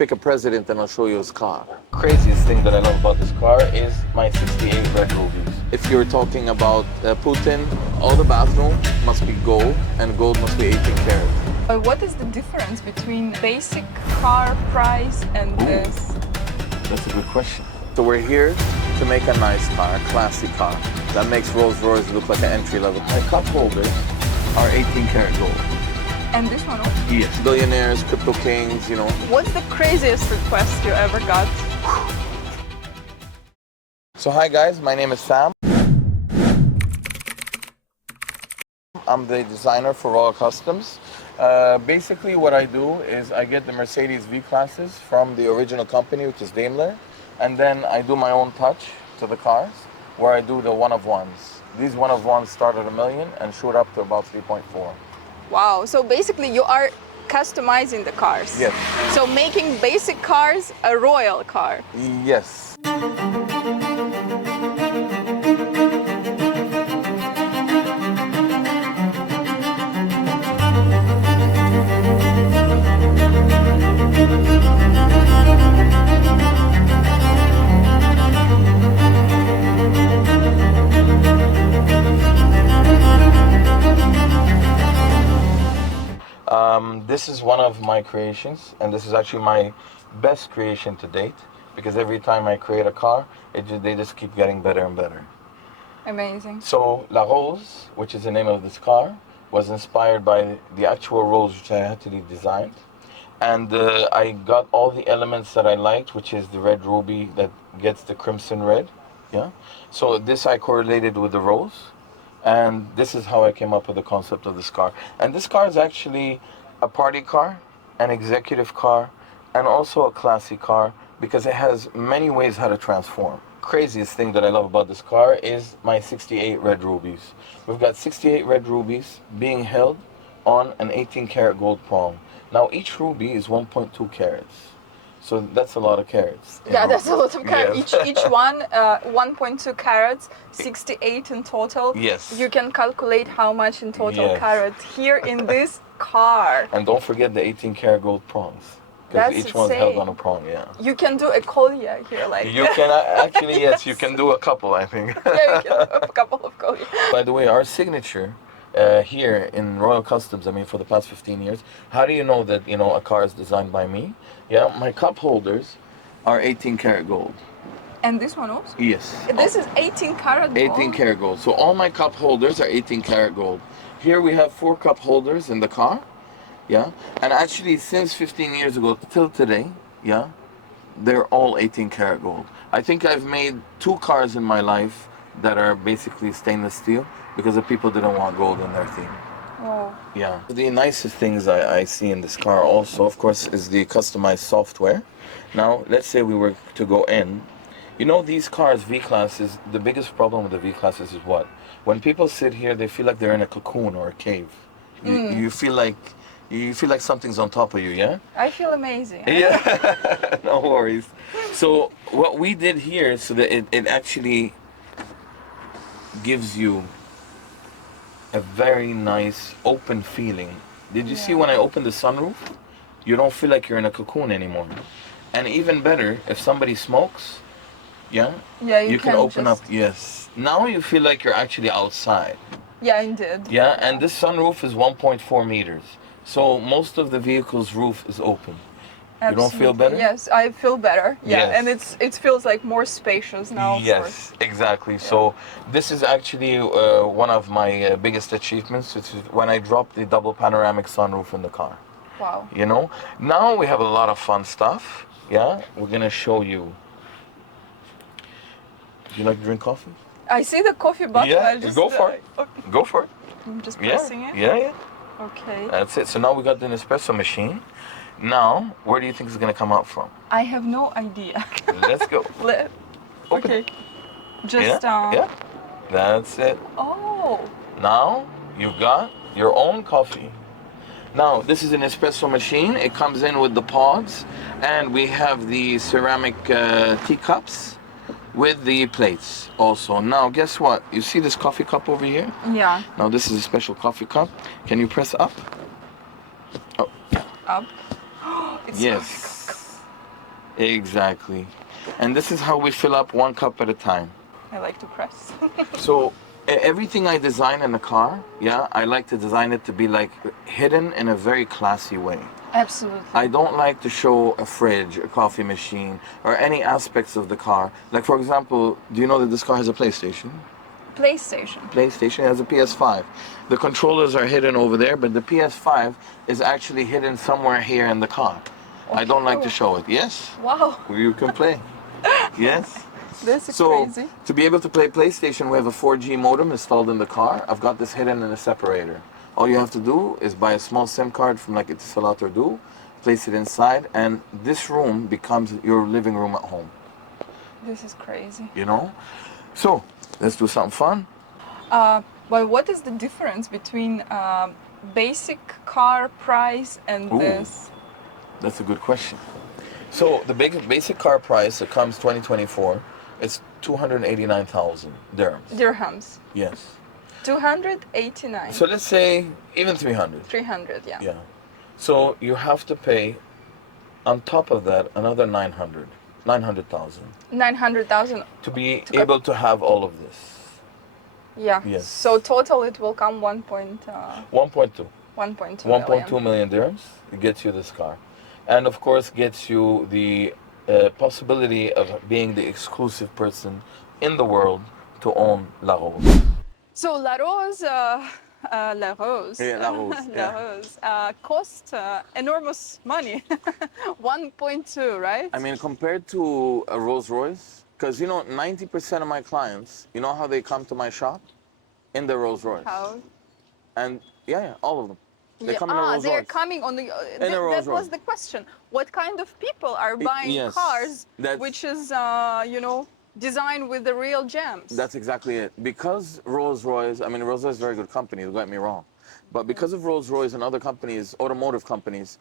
pick a president and I'll show you his car. Craziest thing that I love about this car is my 68 red rubies. If you're talking about Putin, all the bathroom must be gold, and gold must be 18 karat. What is the difference between basic car price and this? That's a good question. So we're here to make a nice car, a classy car, that makes Rolls-Royce look like an entry-level. My cup holders are 18 karat gold. And this one also? Yes. Billionaires, crypto kings, you know. What's the craziest request you ever got? So hi guys, my name is Sam. I'm the designer for Royal Customs. Basically what I do is I get the Mercedes V-classes from the original company, which is Daimler, and then I do my own touch to the cars, where I do the one-of-ones. These one-of-ones start at $1 million and shoot up to about 3.4. Wow, so basically you are customizing the cars. Yes. So making basic cars a royal car. Yes. This is one of my creations, and this is actually my best creation to date, because every time I create a car, they just keep getting better and better. Amazing. So La Rose, which is the name of this car, was inspired by the actual rose which I had to be designed. And I got all the elements that I liked, which is the red ruby that gets the crimson red. Yeah. So this I correlated with the rose. And this is how I came up with the concept of this car. And this car is actually a party car, an executive car, and also a classy car, because it has many ways how to transform. Craziest thing that I love about this car is my 68 red rubies. We've got 68 red rubies being held on an 18 karat gold prong. Now each ruby is 1.2 carats. So that's a lot of carats. Yeah, that's a lot of carats. Yes. Each one 1.2 carats, 68 in total. Yes. You can calculate how much in total Yes. carats here in this car. And don't forget the 18 karat gold prongs. Because That's each one's held insane. on a prong, yeah. You can do a collier here, like. You can actually, yes, you can do a couple, I think. Yeah, you can do a couple of colliers. By the way, our signature here in Royal Customs, I mean, for the past 15 years, how do you know that, you know, a car is designed by me? Yeah, my cup holders are 18 karat gold. And this one also? Yes. This is 18 karat gold? 18 karat gold. So all my cup holders are 18 karat gold. Here we have 4 cup holders in the car. Yeah. And actually, since 15 years ago till today, yeah, they're all 18 karat gold. I think I've made 2 cars in my life that are basically stainless steel because the people didn't want gold in their theme. Oh. Yeah. The nicest things I see in this car also, of course, is the customized software. Now, let's say we were to go in. You know, these cars, V-classes, the biggest problem with the V-classes is what? When people sit here, they feel like they're in a cocoon or a cave. You feel like something's on top of you, yeah? I feel amazing. Yeah, no worries. So what we did here, so that it actually gives you a very nice open feeling. Did you see when I opened the sunroof? You don't feel like you're in a cocoon anymore. And even better, if somebody smokes, yeah, you can open up. Yes. Now you feel like you're actually outside. Yeah, indeed. Yeah, and this sunroof is 1.4 meters. So most of the vehicle's roof is open. Absolutely. You don't feel better? Yes, I feel better. Yeah, Yes. and it feels like more spacious now. Of Yes, course. exactly. So this is actually one of my biggest achievements, which is when I dropped the double panoramic sunroof in the car. Wow. You know, now we have a lot of fun stuff. Yeah, we're gonna show you. Do you like to drink coffee? I see the coffee button. Yeah, I just, go for it. Okay. Go for it. I'm just Yeah, pressing it. yeah. Okay. That's it. So now we got the Nespresso machine. Now, where do you think it's gonna come out from? I have no idea. Let's go. Open Okay. it. Just Yeah. That's it. Oh. Now you got your own coffee. Now this is an espresso machine. It comes in with the pods, and we have the ceramic teacups with the plates also. Now guess what? You see this coffee cup over here? Yeah. Now this is a special coffee cup. Can you press up? Oh. Up. It's Yes. Exactly. And this is how we fill up one cup at a time. I like to press. So everything I design in the car, yeah, I like to design it to be like hidden in a very classy way. Absolutely. I don't like to show a fridge, a coffee machine, or any aspects of the car. Like for example, do you know that this car has a PlayStation? PlayStation has a PS5. The controllers are hidden over there, but the PS5 is actually hidden somewhere here in the car. I don't like to show it. Yes? Wow. You can play. Yes? This is So, crazy. to be able to play PlayStation, we have a 4G modem installed in the car. I've got this hidden in a separator. All you have to do is buy a small SIM card from like Etisalat or Do, place it inside, and this room becomes your living room at home. This is crazy. You know? So, let's do something fun. But what is the difference between basic car price and this? That's a good question. So, the basic car price that comes 2024 is 289,000 dirhams. Dirhams. Yes. 289. So let's say even 300. 300, yeah. Yeah. So you have to pay on top of that another 900,000 900,000. to be able to have all of this. Yeah. Yes. So total it will come 1.2. 1.2 million dirhams. It gets you this car. And of course gets you the possibility of being the exclusive person in the world to own La Rose. So La Rose, La Rose, Yeah, La Rose, La yeah. Rose cost enormous money. 1.2, right? I mean, compared to a Rolls Royce, because you know, 90% of my clients, you know how they come to my shop? In the Rolls Royce. How? And yeah, all of them. They come in a Rolls they're Royce. coming on the. In a Rolls that was Royce. the question. What kind of people are buying yes, cars, that's- which is, designed with the real gems? That's exactly it. Because Rolls Royce, I mean, Rolls Royce is a very good company, don't get me wrong. But because of Rolls Royce and other companies, automotive companies,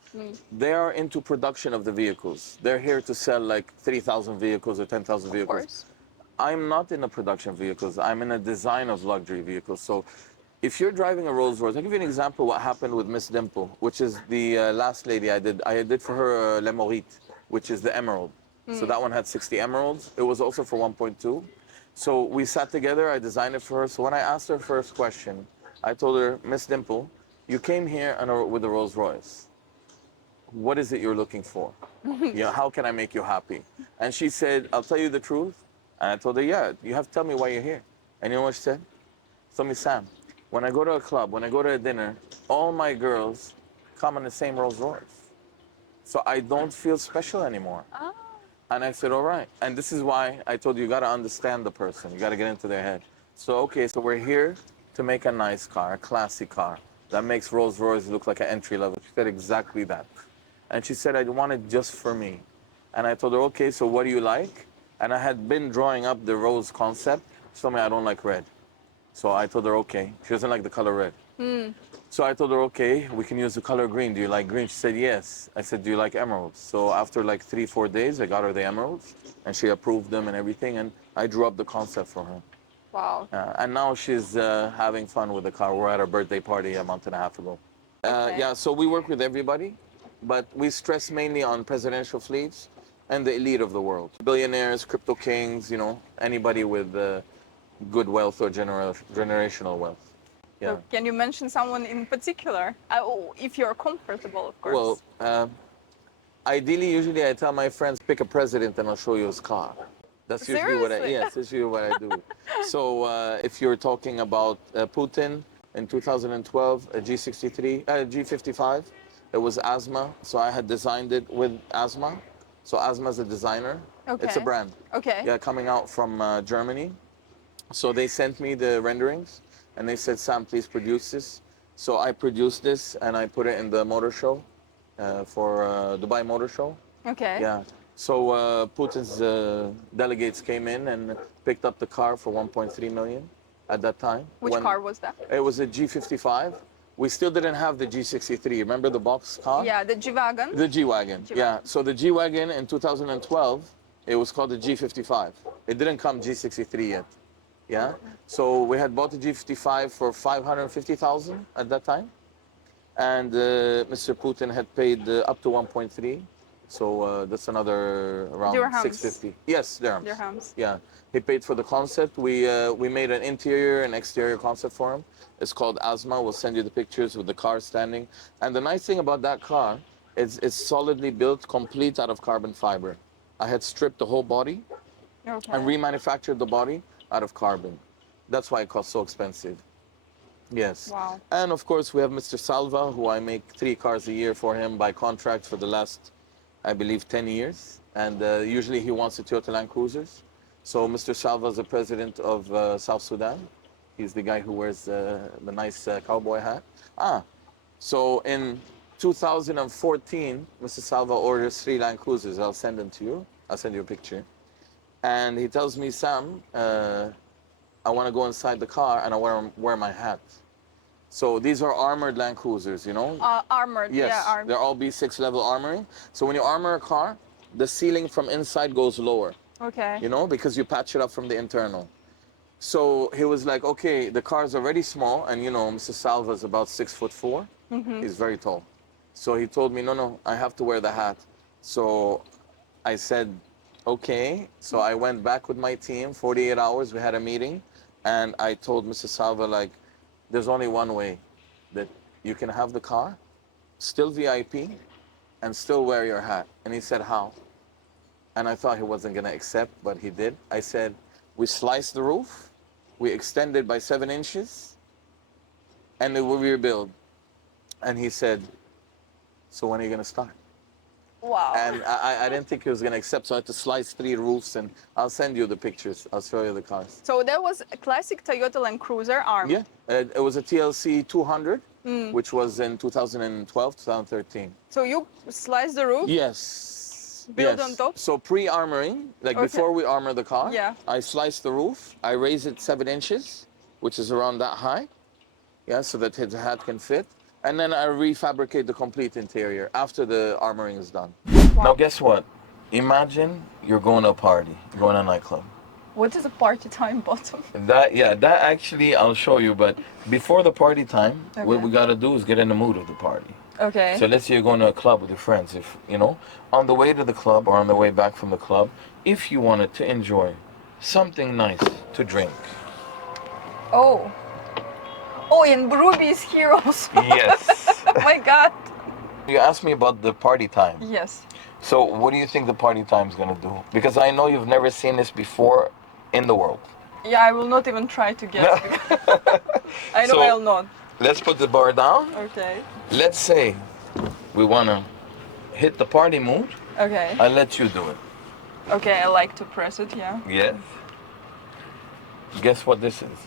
they are into production of the vehicles. They're here to sell like 3,000 vehicles or 10,000 vehicles. Of course. I'm not in the production vehicles. I'm in a design of luxury vehicles. So if you're driving a Rolls Royce, I'll give you an example what happened with Miss Dimple, which is the last lady I did. I did for her Le Morite, which is the emerald. So that one had 60 emeralds. It was also for 1.2. So we sat together, I designed it for her. So when I asked her first question, I told her, Miss Dimple, you came here with a Rolls Royce. What is it you're looking for? How can I make you happy? And she said, I'll tell you the truth. And I told her, yeah, you have to tell me why you're here. And you know what she said? She told me, Sam, when I go to a club, when I go to a dinner, all my girls come in the same Rolls Royce. So I don't feel special anymore. Ah. And I said, all right. And this is why I told you, you got to understand the person. You got to get into their head. So, okay, so we're here to make a nice car, a classy car that makes Rolls Royce look like an entry level. She said exactly that. And she said, I want it just for me. And I told her, okay, so what do you like? And I had been drawing up the rose concept. She told me I don't like red. So I told her, okay. She doesn't like the color red. So I told her, okay, we can use the color green. Do you like green? She said, yes. I said, do you like emeralds? So after like 3-4 days, I got her the emeralds, and she approved them and everything, and I drew up the concept for her. Wow. And now she's having fun with the car. We're at her birthday party a month and a half ago. Okay. Yeah, so we work with everybody, but we stress mainly on presidential fleets and the elite of the world. Billionaires, crypto kings, anybody with good wealth or generational wealth. Yeah. So can you mention someone in particular? If you're comfortable, of course. Well, ideally, usually I tell my friends, pick a president and I'll show you his car. That's usually Seriously? that's usually what I do. So if you're talking about Putin in 2012, a G63, G55, it was Asma. So I had designed it with Asma. So Asma is a designer. Okay. It's a brand. Okay. Yeah, coming out from Germany. So they sent me the renderings and they said, Sam, please produce this. So I produced this and I put it in the motor show for Dubai Motor Show. Okay. Yeah. So Putin's delegates came in and picked up the car for 1.3 million at that time. Which car was that? It was a G55. We still didn't have the G63. Remember the box car? Yeah, the G-Wagon. The G-Wagon. Yeah. So the G-Wagon in 2012, it was called the G55. It didn't come G63 yet. Yeah. So we had bought the G55 for 550,000 at that time, and Mr. Putin had paid up to 1.3 So that's another around Dirhams. 650. Yes, dirhams. Dirhams. Yeah, he paid for the concept. We made an interior and exterior concept for him. It's called Asma. We'll send you the pictures with the car standing. And the nice thing about that car is it's solidly built, complete out of carbon fiber. I had stripped the whole body Okay. and remanufactured the body out of carbon. That's why it costs so expensive. Yes. Wow. And of course, we have Mr. Salva, who I make 3 cars a year for him by contract for the last, I believe, 10 years. And usually he wants the Toyota Land Cruisers. So Mr. Salva is the president of South Sudan. He's the guy who wears the nice cowboy hat. So in 2014, Mr. Salva orders 3 Land Cruisers. I'll send them to you. I'll send you a picture. And he tells me, Sam, I want to go inside the car and I want to wear my hat. So these are armored Land Cruisers, you know? Armored, Yes, yeah, armored. they're all B6 level armoring. So when you armor a car, the ceiling from inside goes lower, Okay. you know, because you patch it up from the internal. So he was like, okay, the car's already small, and you know, Mr. Salva's about 6'4". He's very tall. So he told me, no, I have to wear the hat. So I said, okay. So I went back with my team, 48 hours, we had a meeting, and I told Mr. Salva, like, there's only one way that you can have the car, still VIP, and still wear your hat. And he said, how? And I thought he wasn't gonna accept, but he did. I said, we sliced the roof, we extended by 7 inches, and we rebuild. And he said, so when are you gonna start? Wow. And I didn't think he was gonna accept, so I had to slice 3 roofs, and I'll send you the pictures. I'll show you the cars. So that was a classic Toyota Land Cruiser arm. Yeah, it was a TLC 200, which was in 2012, 2013. So you sliced the roof? Yes. Build yes. on top? So pre-armoring, like Okay. before we armor the car, Yeah. I slice the roof, I raise it 7 inches, which is around that high, yeah, so that his hat can fit. And then I refabricate the complete interior after the armoring is done. Now guess what? Imagine you're going to a party, you're going to a nightclub. What is a party time bottom? That actually I'll show you, but before the party time, what Okay. we gotta do is get in the mood of the party. Okay. So let's say you're going to a club with your friends, if you know, on the way to the club or on the way back from the club, if you wanted to enjoy something nice to drink. Oh. Oh, and Ruby is here also. Yes. Oh my God. You asked me about the party time. Yes. So what do you think the party time is gonna do? Because I know you've never seen this before in the world. Yeah, I will not even try to guess. I know So- I'll not. Let's put the bar down. Okay. Let's say we wanna hit the party mood. Okay. I'll let you do it. Okay, I like to press it, yeah. Yes. Guess what this is?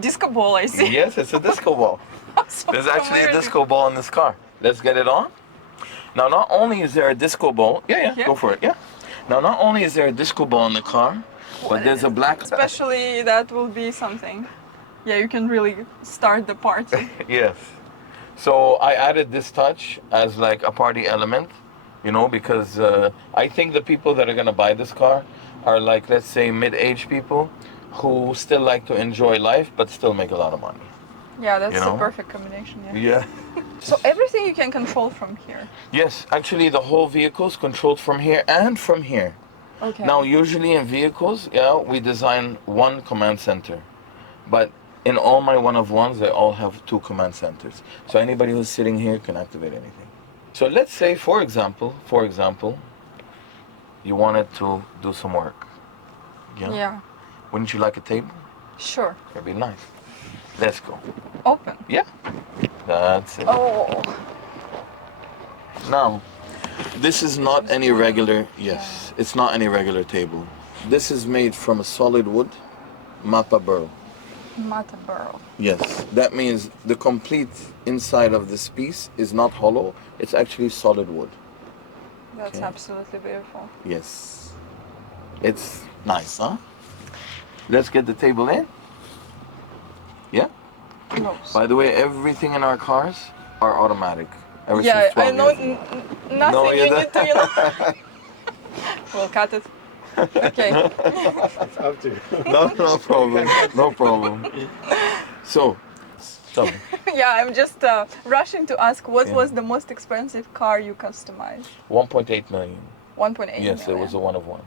Disco ball, I see. Yes, it's a disco ball. So There's actually a familiar. disco ball in this car. Let's get it on. Now, not only is there a disco ball, yeah, Yeah. go for it, yeah. Now, not only is there a disco ball in the car, but there's a black. Especially that will be something. Yeah, you can really start the party. Yes. So I added this touch as like a party element, you know, because I think the people that are gonna buy this car are like, let's say, mid-aged people who still like to enjoy life but still make a lot of money. Yeah, that's You the know? perfect combination, yeah. Yeah. So everything you can control from here. Yes, actually the whole vehicle is controlled from here and from here. Okay. Now, usually in vehicles, yeah, we design one command center, but in all my one-of-ones, they all have 2 command centers. So anybody who's sitting here can activate anything. So let's say, for example, you wanted to do some work. Yeah. Wouldn't you like a table? Sure. It'd be nice. Let's go. Open. Yeah. That's it. Oh. Now, this is not any regular, yes, it's not any regular table. This is made from a solid wood, mappa burl. Mata burl. Yes, that means the complete inside of this piece is not hollow, it's actually solid wood. That's Okay. absolutely beautiful. Yes. It's nice, huh? Let's get the table in. Yeah? Close. By the way, everything in our cars are automatic. Ever Yeah, since 12 I know years ago. nothing No, you you don't. need to, you know. We'll cut it. Okay. Up to you. No problem. No problem. So, Tell me. Yeah, I'm just rushing to ask what Yeah. was the most expensive car you customized? 1.8 million. 1.8 Yes, it was a million. one of one.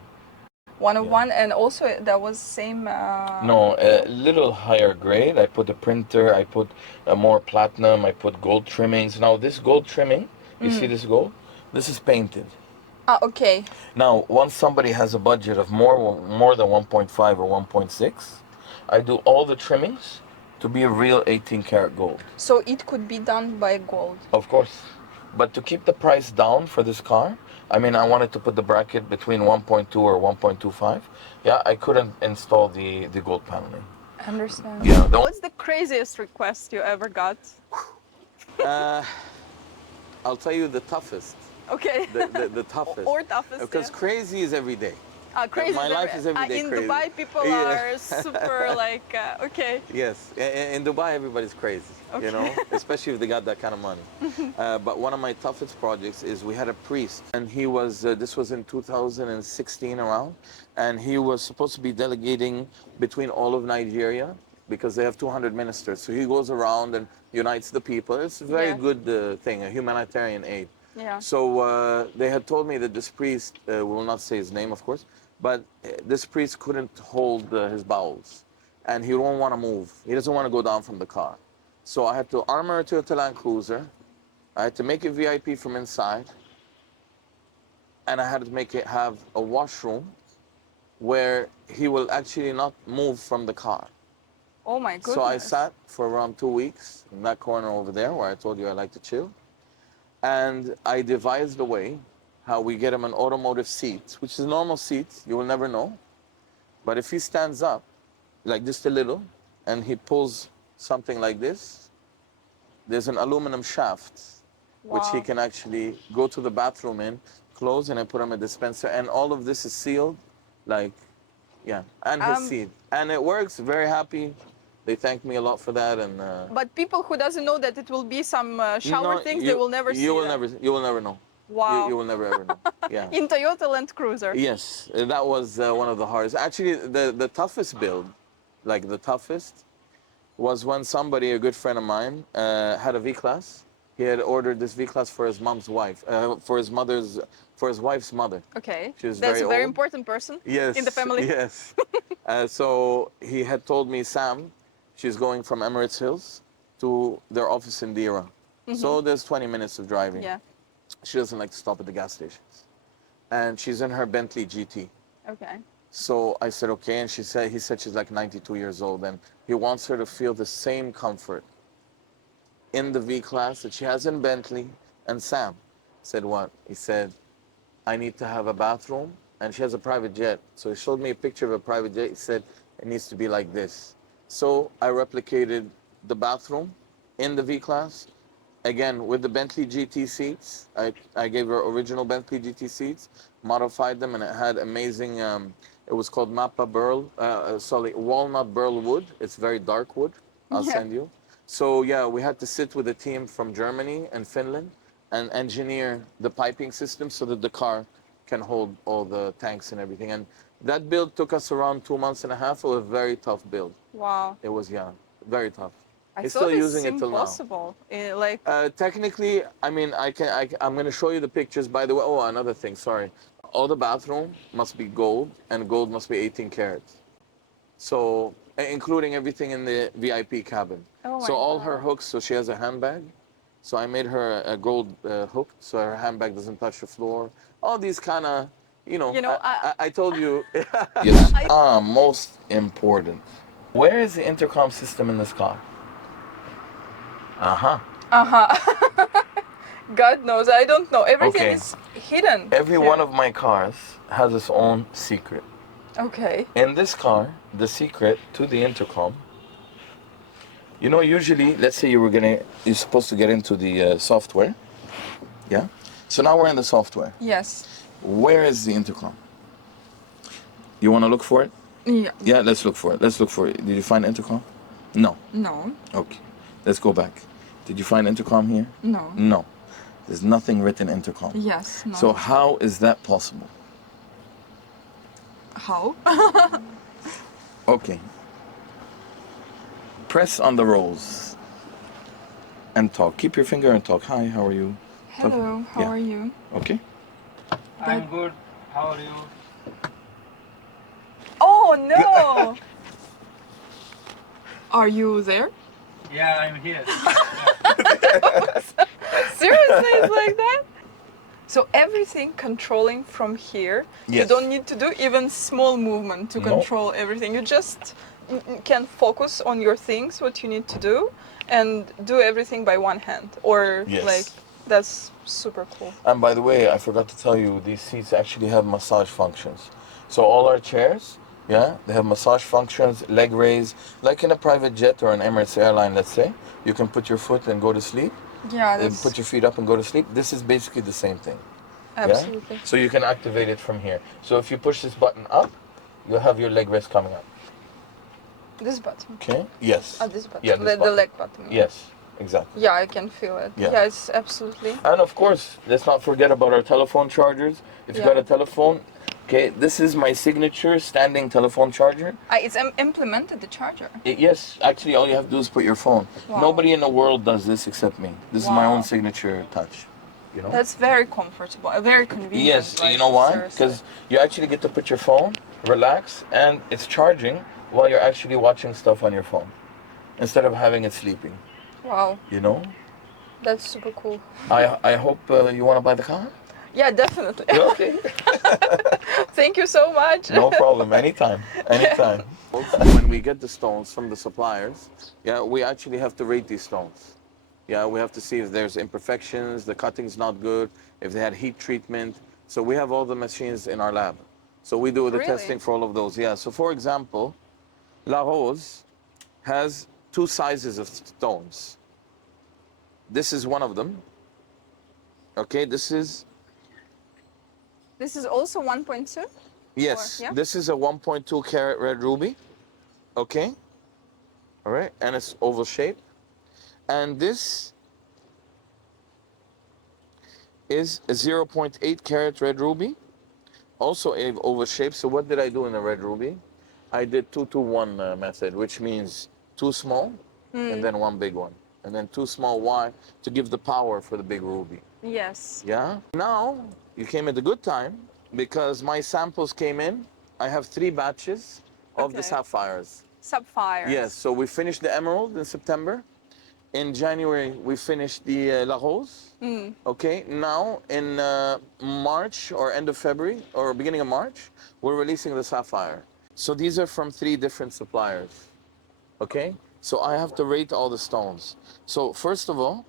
One of Yeah. one, and also that was same. No, a little higher grade. I put a printer, I put a more platinum, I put gold trimmings. Now this gold trimming, you see this gold? This is painted. Ah, okay. Now, once somebody has a budget of more than 1.5 or 1.6, I do all the trimmings to be a real 18 karat gold. So it could be done by gold. Of course. But to keep the price down for this car, I mean, I wanted to put the bracket between 1.2 or 1.25. Yeah, I couldn't install the gold paneling. I understand. Yeah. What's the craziest request you ever got? I'll tell you the toughest. Okay. The toughest. Or toughest. Because yeah. crazy is every day. Crazy. My life is every day in crazy. Dubai, people Yeah. are super like okay. Yes, in Dubai everybody's crazy, you know, especially if they got that kind of money. But one of my toughest projects is we had a priest, and he was, this was in 2016 around, and he was supposed to be delegating between all of Nigeria because they have 200 ministers. So he goes around and unites the people. It's a very Yes. good thing, a humanitarian aid. Yeah. So they had told me that this priest, we will not say his name, of course, but this priest couldn't hold his bowels, and he won't want to move. He doesn't want to go down from the car. So I had to armor it to a Land Cruiser. I had to make it VIP from inside, and I had to make it have a washroom where he will actually not move from the car. Oh my goodness. So I sat for around 2 weeks in that corner over there where I told you I like to chill. And I devised a way how we get him an automotive seat, which is a normal seat, you will never know. But if he stands up, like just a little, and he pulls something like this, there's an aluminum shaft, which he Wow. can actually go to the bathroom in, close, and I put him a dispenser. And all of this is sealed, like, yeah, and his seat. And it works, very happy. They thanked me a lot for that. And But people who doesn't know that it will be some shower no, things, they will never see you will that. never, you will never know. Wow. You will never ever know. Yeah. In Toyota Land Cruiser. Yes, that was one of the hardest. Actually, the toughest build, like the toughest, was when somebody, a good friend of mine, had a V-Class. He had ordered this V-Class for his mom's wife, for his wife's mother. Okay. She was That's very a very old. important person Yes, in the family. yes. So he had told me, Sam, she's going from Emirates Hills to their office in Dira. So there's 20 minutes of driving. Yeah. She doesn't like to stop at the gas stations. And she's in her Bentley GT. Okay. So I said, okay. And he said she's like 92 years old. And he wants her to feel the same comfort in the V-Class that she has in Bentley. And Sam said, what? He said, I need to have a bathroom. And she has a private jet. So he showed me a picture of a private jet. He said, it needs to be like this. So I replicated the bathroom in the V-Class. Again, with the Bentley GT seats. I gave her original Bentley GT seats, modified them, and it had amazing, it was called walnut burl wood. It's very dark wood. I'll send you. So yeah, we had to sit with a team from Germany and Finland and engineer the piping system so that the car can hold all the tanks and everything. And that build took us around 2 months and a half. It was a very tough build. Wow. It was, yeah, very tough. I He's thought still it's using it till now. impossible. Like Technically, I mean, I'm going to show you the pictures. By the way, oh, another thing, sorry. All the bathroom must be gold, and gold must be 18 carats. So, including everything in the VIP cabin. Oh So my all God. her hooks, so she has a handbag. So I made her a gold hook, so her handbag doesn't touch the floor. All these kind of, I told you. Yes. Most important. Where is the intercom system in this car? God knows, I don't know. Everything Okay. is hidden. Every here. one of my cars has its own secret. Okay. In this car, the secret to the intercom, usually, let's say you're supposed to get into the software. Yeah? So now we're in the software. Yes. Where is the intercom? You want to look for it? Yeah. Yeah, let's look for it. Let's look for it. Did you find intercom? No. No. Okay. Let's go back. Did you find intercom here? No. No. There's nothing written intercom. Yes. No. So how is that possible? How? Okay. Press on the rolls. and talk. Keep your finger and talk. Hi, how are you? Hello, how Yeah. are you? Okay. I'm good. How are you? Oh no! Are you there? Yeah, I'm here. Seriously, it's like that? So everything controlling from here, you Yes. don't need to do even small movement to No. control everything. You just can focus on your things, what you need to do, and do everything by one hand. Or Yes. like, that's super cool. And by the way, I forgot to tell you, these seats actually have massage functions. So all our chairs, yeah, they have massage functions, leg raise, like in a private jet or an Emirates airline, let's say. You can put your foot and go to sleep. Yeah, And that's put your feet up and go to sleep. This is basically the same thing. absolutely. Yeah? So you can activate it from here. So if you push this button up, you'll have your leg rest coming up. This button. Okay? Yes. This button. Yeah, this The button. leg button. Yes, exactly. Yeah, I can feel it. Yeah. Yeah, it's absolutely. And of course, let's not forget about our telephone chargers. If you Yeah. got a telephone, okay, this is my signature standing telephone charger. It's implemented the charger. Yes, actually, all you have to do is put your phone. Wow. Nobody in the world does this except me. This is my Wow. own signature touch. You know? That's very comfortable, very convenient. Yes, like, you know why? seriously. Because you actually get to put your phone, relax, and it's charging while you're actually watching stuff on your phone, instead of having it sleeping. Wow, You know? that's super cool. I hope you want to buy the car. Yeah, definitely. Okay. Thank you so much. No problem. Anytime. Anytime. When we get the stones from the suppliers, yeah, we actually have to rate these stones. Yeah, we have to see if there's imperfections, the cutting's not good, if they had heat treatment. So we have all the machines in our lab. So we do the Really? testing for all of those. Yeah. So for example, La Rose has two sizes of stones. This is one of them. Okay, this is This is also 1.2? yes, Or- yeah? this is a 1.2 carat red ruby. Okay. All right, and it's oval shape. And this is a 0.8 carat red ruby, also a oval shape. So what did I do in the red ruby? I did 2-to-1 method, which means two small and then one big one, and then two small. Why? To give the power for the big ruby. Yes. Yeah. Now you came at a good time because my samples came in. I have 3 batches of the Okay. sapphires. Sapphires. Yes. So we finished the emerald in September. In January, we finished the La Rose. Okay, now in March or end of February or beginning of March, we're releasing the Sapphire. So these are from 3 different suppliers. Okay, so I have to rate all the stones. So first of all,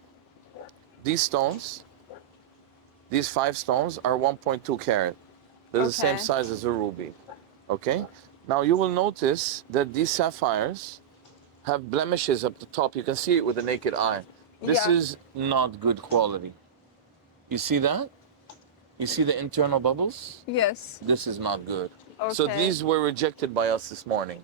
these stones, these 5 stones are 1.2 carat. They're the same Okay. size as a ruby. Okay, now you will notice that these sapphires have blemishes up the top. You can see it with the naked eye. This Yeah. is not good quality. You see that? You see the internal bubbles? Yes. This is not good. So Okay. these were rejected by us this morning.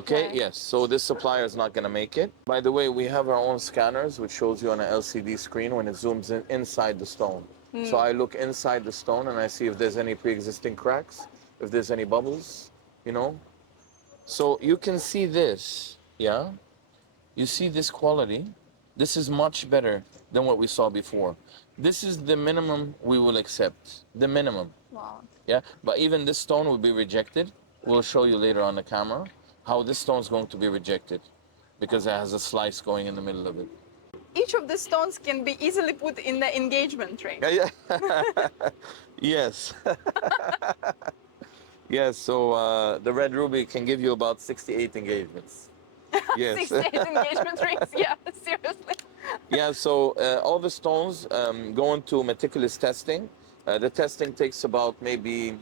Okay, yes. So this supplier is not going to make it. By the way, we have our own scanners, which shows you on an LCD screen when it zooms in inside the stone. So I look inside the stone and I see if there's any pre-existing cracks, if there's any bubbles, you know. So you can see this, yeah? You see this quality? This is much better than what we saw before. This is the minimum we will accept, the minimum. Wow. Yeah, but even this stone will be rejected. We'll show you later on the camera how this stone is going to be rejected because it has a slice going in the middle of it. Each of the stones can be easily put in the engagement ring. Yeah. Yes. Yes. So the red ruby can give you about 68 engagements. Yes. 68 engagement rings. Yeah, seriously. Yeah. So all the stones go into meticulous testing. The testing takes about maybe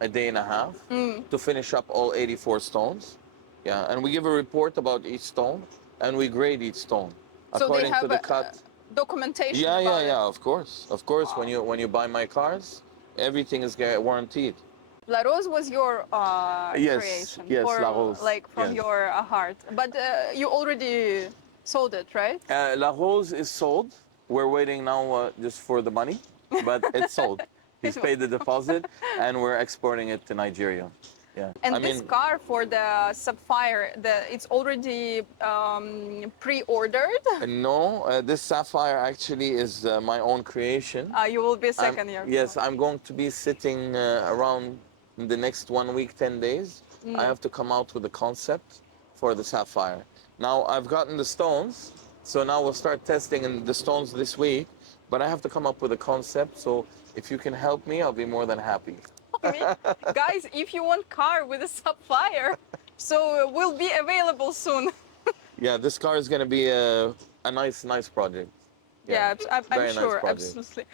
a day and a half to finish up all 84 stones. Yeah, and we give a report about each stone and we grade each stone So they according have to the cut. documentation Yeah, about yeah, it. of course, of course. Wow. When you buy my cars, everything is warranted. La Rose was your Yes, creation, yes, or La Rose, like from yes. your heart. But you already sold it, right? La Rose is sold. We're waiting now just for the money, but it's sold. He's paid the deposit, and we're exporting it to Nigeria. Yeah. And I this mean, car for the Sapphire, it's already pre-ordered. no, this Sapphire actually is my own creation. You will be I'm, second year. yes, I'm going to be sitting around in the next 1 week, 10 days. I have to come out with a concept for the Sapphire. Now, I've gotten the stones, so now we'll start testing in the stones this week, but I have to come up with a concept, so if you can help me, I'll be more than happy. Me. Guys, if you want car with a Sapphire, so will be available soon. Yeah, this car is going to be a nice project. Yeah, I'm very nice sure, project. absolutely.